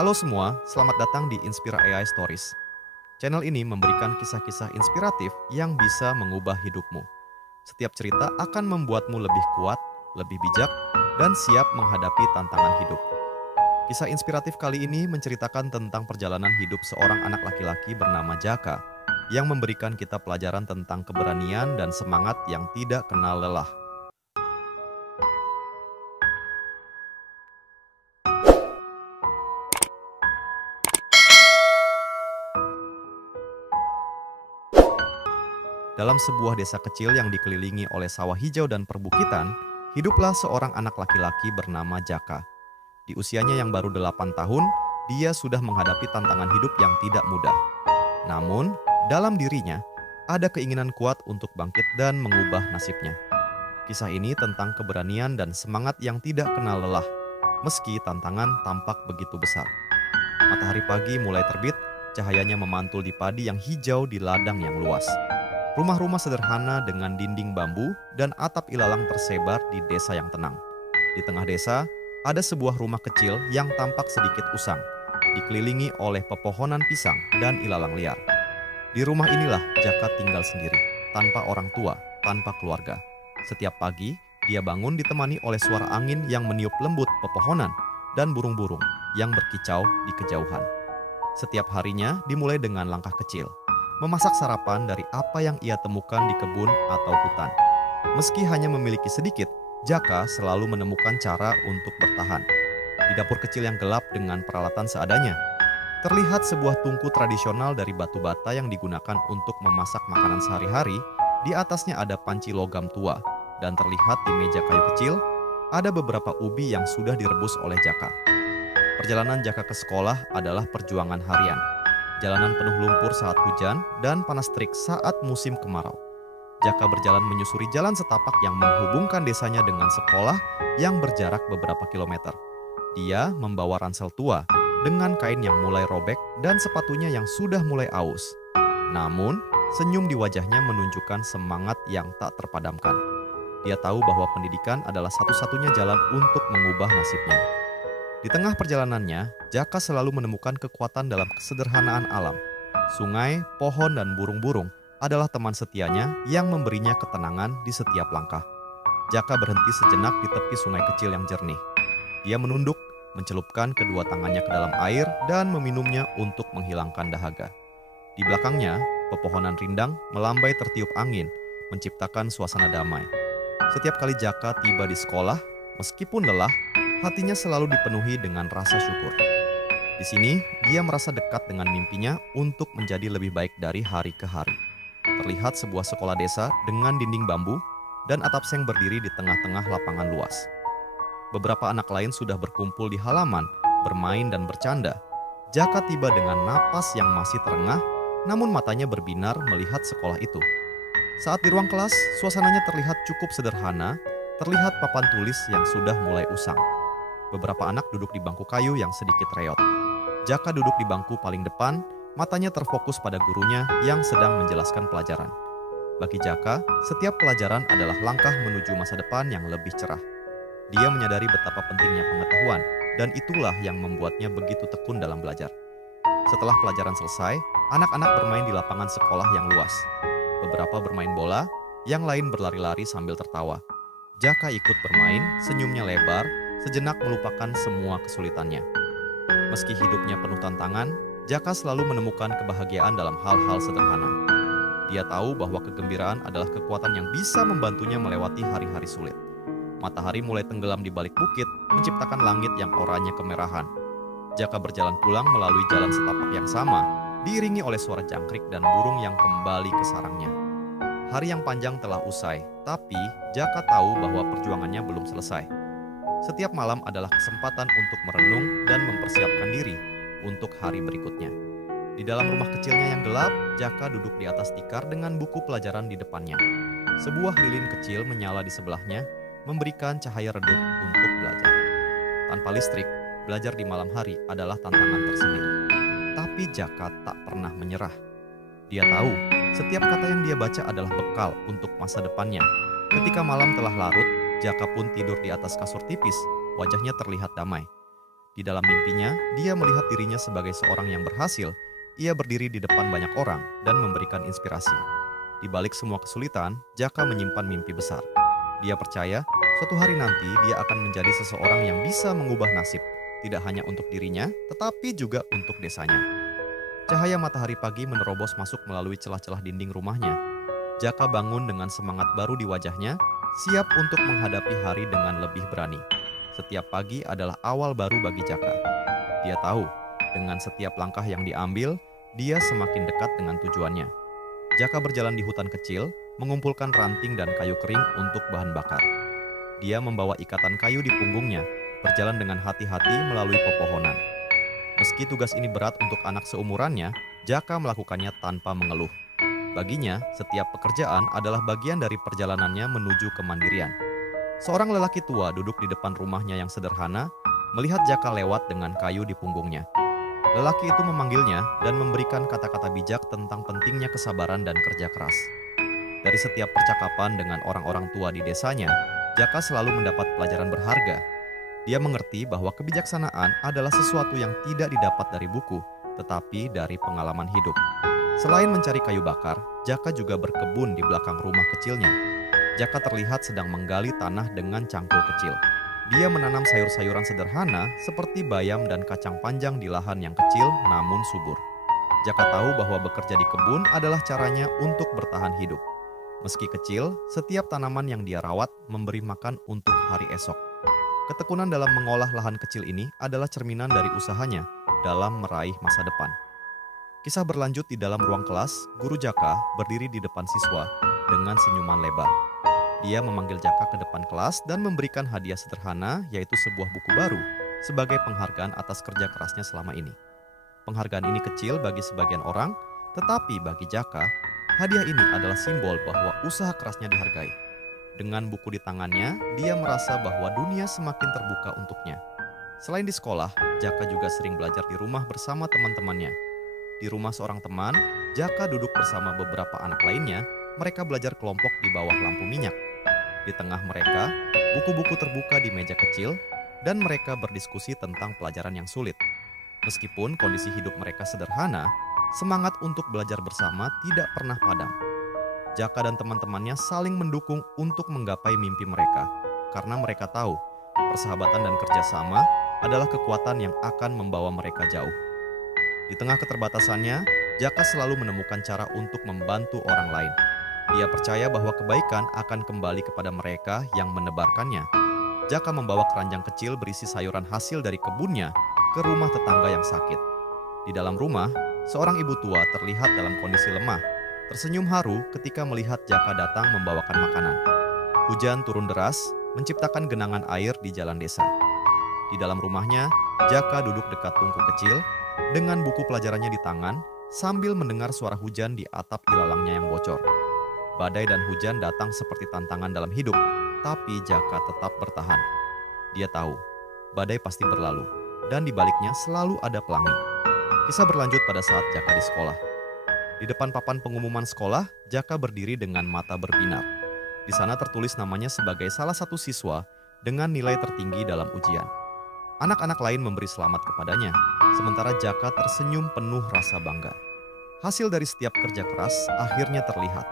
Halo semua, selamat datang di Inspira AI Stories. Channel ini memberikan kisah-kisah inspiratif yang bisa mengubah hidupmu. Setiap cerita akan membuatmu lebih kuat, lebih bijak, dan siap menghadapi tantangan hidup. Kisah inspiratif kali ini menceritakan tentang perjalanan hidup seorang anak laki-laki bernama Jaka yang memberikan kita pelajaran tentang keberanian dan semangat yang tidak kenal lelah. Dalam sebuah desa kecil yang dikelilingi oleh sawah hijau dan perbukitan, hiduplah seorang anak laki-laki bernama Jaka. Di usianya yang baru 8 tahun, dia sudah menghadapi tantangan hidup yang tidak mudah. Namun, dalam dirinya, ada keinginan kuat untuk bangkit dan mengubah nasibnya. Kisah ini tentang keberanian dan semangat yang tidak kenal lelah, meski tantangan tampak begitu besar. Matahari pagi mulai terbit, cahayanya memantul di padi yang hijau di ladang yang luas. Rumah-rumah sederhana dengan dinding bambu dan atap ilalang tersebar di desa yang tenang. Di tengah desa, ada sebuah rumah kecil yang tampak sedikit usang, dikelilingi oleh pepohonan pisang dan ilalang liar. Di rumah inilah Jaka tinggal sendiri, tanpa orang tua, tanpa keluarga. Setiap pagi, dia bangun ditemani oleh suara angin yang meniup lembut pepohonan dan burung-burung yang berkicau di kejauhan. Setiap harinya dimulai dengan langkah kecil, memasak sarapan dari apa yang ia temukan di kebun atau hutan. Meski hanya memiliki sedikit, Jaka selalu menemukan cara untuk bertahan. Di dapur kecil yang gelap dengan peralatan seadanya, terlihat sebuah tungku tradisional dari batu bata yang digunakan untuk memasak makanan sehari-hari. Di atasnya ada panci logam tua, dan terlihat di meja kayu kecil ada beberapa ubi yang sudah direbus oleh Jaka. Perjalanan Jaka ke sekolah adalah perjuangan harian. Jalanan penuh lumpur saat hujan dan panas terik saat musim kemarau. Jaka berjalan menyusuri jalan setapak yang menghubungkan desanya dengan sekolah yang berjarak beberapa kilometer. Dia membawa ransel tua dengan kain yang mulai robek dan sepatunya yang sudah mulai aus. Namun, senyum di wajahnya menunjukkan semangat yang tak terpadamkan. Dia tahu bahwa pendidikan adalah satu-satunya jalan untuk mengubah nasibnya. Di tengah perjalanannya, Jaka selalu menemukan kekuatan dalam kesederhanaan alam. Sungai, pohon, dan burung-burung adalah teman setianya yang memberinya ketenangan di setiap langkah. Jaka berhenti sejenak di tepi sungai kecil yang jernih. Dia menunduk, mencelupkan kedua tangannya ke dalam air dan meminumnya untuk menghilangkan dahaga. Di belakangnya, pepohonan rindang melambai tertiup angin, menciptakan suasana damai. Setiap kali Jaka tiba di sekolah, meskipun lelah, hatinya selalu dipenuhi dengan rasa syukur. Di sini, dia merasa dekat dengan mimpinya untuk menjadi lebih baik dari hari ke hari. Terlihat sebuah sekolah desa dengan dinding bambu dan atap seng berdiri di tengah-tengah lapangan luas. Beberapa anak lain sudah berkumpul di halaman, bermain dan bercanda. Jaka tiba dengan napas yang masih terengah, namun matanya berbinar melihat sekolah itu. Saat di ruang kelas, suasananya terlihat cukup sederhana, terlihat papan tulis yang sudah mulai usang. Beberapa anak duduk di bangku kayu yang sedikit reot. Jaka duduk di bangku paling depan, matanya terfokus pada gurunya yang sedang menjelaskan pelajaran. Bagi Jaka, setiap pelajaran adalah langkah menuju masa depan yang lebih cerah. Dia menyadari betapa pentingnya pengetahuan, dan itulah yang membuatnya begitu tekun dalam belajar. Setelah pelajaran selesai, anak-anak bermain di lapangan sekolah yang luas. Beberapa bermain bola, yang lain berlari-lari sambil tertawa. Jaka ikut bermain, senyumnya lebar, sejenak melupakan semua kesulitannya. Meski hidupnya penuh tantangan, Jaka selalu menemukan kebahagiaan dalam hal-hal sederhana. Dia tahu bahwa kegembiraan adalah kekuatan yang bisa membantunya melewati hari-hari sulit. Matahari mulai tenggelam di balik bukit, menciptakan langit yang oranye kemerahan. Jaka berjalan pulang melalui jalan setapak yang sama, diiringi oleh suara jangkrik dan burung yang kembali ke sarangnya. Hari yang panjang telah usai, tapi Jaka tahu bahwa perjuangannya belum selesai. Setiap malam adalah kesempatan untuk merenung dan mempersiapkan diri untuk hari berikutnya. Di dalam rumah kecilnya yang gelap, Jaka duduk di atas tikar dengan buku pelajaran di depannya. Sebuah lilin kecil menyala di sebelahnya, memberikan cahaya redup untuk belajar. Tanpa listrik, belajar di malam hari adalah tantangan tersendiri. Tapi Jaka tak pernah menyerah. Dia tahu, setiap kata yang dia baca adalah bekal untuk masa depannya. Ketika malam telah larut, Jaka pun tidur di atas kasur tipis, wajahnya terlihat damai. Di dalam mimpinya, dia melihat dirinya sebagai seorang yang berhasil. Ia berdiri di depan banyak orang dan memberikan inspirasi. Di balik semua kesulitan, Jaka menyimpan mimpi besar. Dia percaya suatu hari nanti dia akan menjadi seseorang yang bisa mengubah nasib, tidak hanya untuk dirinya, tetapi juga untuk desanya. Cahaya matahari pagi menerobos masuk melalui celah-celah dinding rumahnya. Jaka bangun dengan semangat baru di wajahnya, siap untuk menghadapi hari dengan lebih berani. Setiap pagi adalah awal baru bagi Jaka. Dia tahu, dengan setiap langkah yang diambil, dia semakin dekat dengan tujuannya. Jaka berjalan di hutan kecil, mengumpulkan ranting dan kayu kering untuk bahan bakar. Dia membawa ikatan kayu di punggungnya, berjalan dengan hati-hati melalui pepohonan. Meski tugas ini berat untuk anak seumurannya, Jaka melakukannya tanpa mengeluh. Baginya, setiap pekerjaan adalah bagian dari perjalanannya menuju kemandirian. Seorang lelaki tua duduk di depan rumahnya yang sederhana, melihat Jaka lewat dengan kayu di punggungnya. Lelaki itu memanggilnya dan memberikan kata-kata bijak tentang pentingnya kesabaran dan kerja keras. Dari setiap percakapan dengan orang-orang tua di desanya, Jaka selalu mendapat pelajaran berharga. Dia mengerti bahwa kebijaksanaan adalah sesuatu yang tidak didapat dari buku, tetapi dari pengalaman hidup. Selain mencari kayu bakar, Jaka juga berkebun di belakang rumah kecilnya. Jaka terlihat sedang menggali tanah dengan cangkul kecil. Dia menanam sayur-sayuran sederhana seperti bayam dan kacang panjang di lahan yang kecil namun subur. Jaka tahu bahwa bekerja di kebun adalah caranya untuk bertahan hidup. Meski kecil, setiap tanaman yang dia rawat memberi makan untuk hari esok. Ketekunan dalam mengolah lahan kecil ini adalah cerminan dari usahanya dalam meraih masa depan. Kisah berlanjut di dalam ruang kelas, guru Jaka berdiri di depan siswa dengan senyuman lebar. Dia memanggil Jaka ke depan kelas dan memberikan hadiah sederhana, yaitu sebuah buku baru, sebagai penghargaan atas kerja kerasnya selama ini. Penghargaan ini kecil bagi sebagian orang, tetapi bagi Jaka, hadiah ini adalah simbol bahwa usaha kerasnya dihargai. Dengan buku di tangannya, dia merasa bahwa dunia semakin terbuka untuknya. Selain di sekolah, Jaka juga sering belajar di rumah bersama teman-temannya. Di rumah seorang teman, Jaka duduk bersama beberapa anak lainnya. Mereka belajar kelompok di bawah lampu minyak. Di tengah mereka, buku-buku terbuka di meja kecil, dan mereka berdiskusi tentang pelajaran yang sulit. Meskipun kondisi hidup mereka sederhana, semangat untuk belajar bersama tidak pernah padam. Jaka dan teman-temannya saling mendukung untuk menggapai mimpi mereka, karena mereka tahu persahabatan dan kerjasama adalah kekuatan yang akan membawa mereka jauh. Di tengah keterbatasannya, Jaka selalu menemukan cara untuk membantu orang lain. Dia percaya bahwa kebaikan akan kembali kepada mereka yang menebarkannya. Jaka membawa keranjang kecil berisi sayuran hasil dari kebunnya ke rumah tetangga yang sakit. Di dalam rumah, seorang ibu tua terlihat dalam kondisi lemah, tersenyum haru ketika melihat Jaka datang membawakan makanan. Hujan turun deras, menciptakan genangan air di jalan desa. Di dalam rumahnya, Jaka duduk dekat tungku kecil, dengan buku pelajarannya di tangan, sambil mendengar suara hujan di atap ilalangnya yang bocor. Badai dan hujan datang seperti tantangan dalam hidup, tapi Jaka tetap bertahan. Dia tahu, badai pasti berlalu, dan di baliknya selalu ada pelangi. Kisah berlanjut pada saat Jaka di sekolah. Di depan papan pengumuman sekolah, Jaka berdiri dengan mata berbinar. Di sana tertulis namanya sebagai salah satu siswa dengan nilai tertinggi dalam ujian. Anak-anak lain memberi selamat kepadanya, sementara Jaka tersenyum penuh rasa bangga. Hasil dari setiap kerja keras akhirnya terlihat.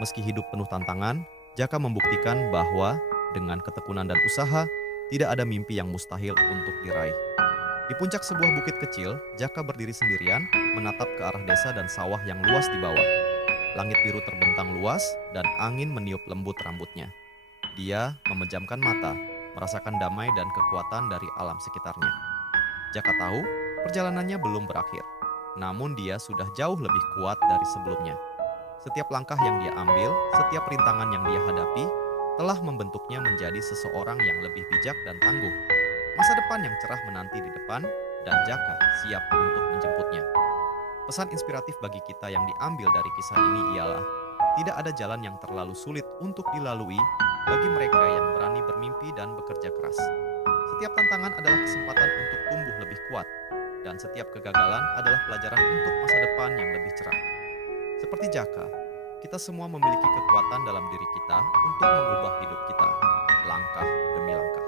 Meski hidup penuh tantangan, Jaka membuktikan bahwa dengan ketekunan dan usaha, tidak ada mimpi yang mustahil untuk diraih. Di puncak sebuah bukit kecil, Jaka berdiri sendirian, menatap ke arah desa dan sawah yang luas di bawah. Langit biru terbentang luas dan angin meniup lembut rambutnya. Dia memejamkan mata, merasakan damai dan kekuatan dari alam sekitarnya. Jaka tahu perjalanannya belum berakhir, namun dia sudah jauh lebih kuat dari sebelumnya. Setiap langkah yang dia ambil, setiap rintangan yang dia hadapi, telah membentuknya menjadi seseorang yang lebih bijak dan tangguh. Masa depan yang cerah menanti di depan, dan Jaka siap untuk menjemputnya. Pesan inspiratif bagi kita yang diambil dari kisah ini ialah, tidak ada jalan yang terlalu sulit untuk dilalui bagi mereka yang berani bermimpi dan bekerja keras. Setiap tantangan adalah kesempatan untuk tumbuh lebih kuat, dan setiap kegagalan adalah pelajaran untuk masa depan yang lebih cerah. Seperti Jaka, kita semua memiliki kekuatan dalam diri kita untuk mengubah hidup kita, langkah demi langkah.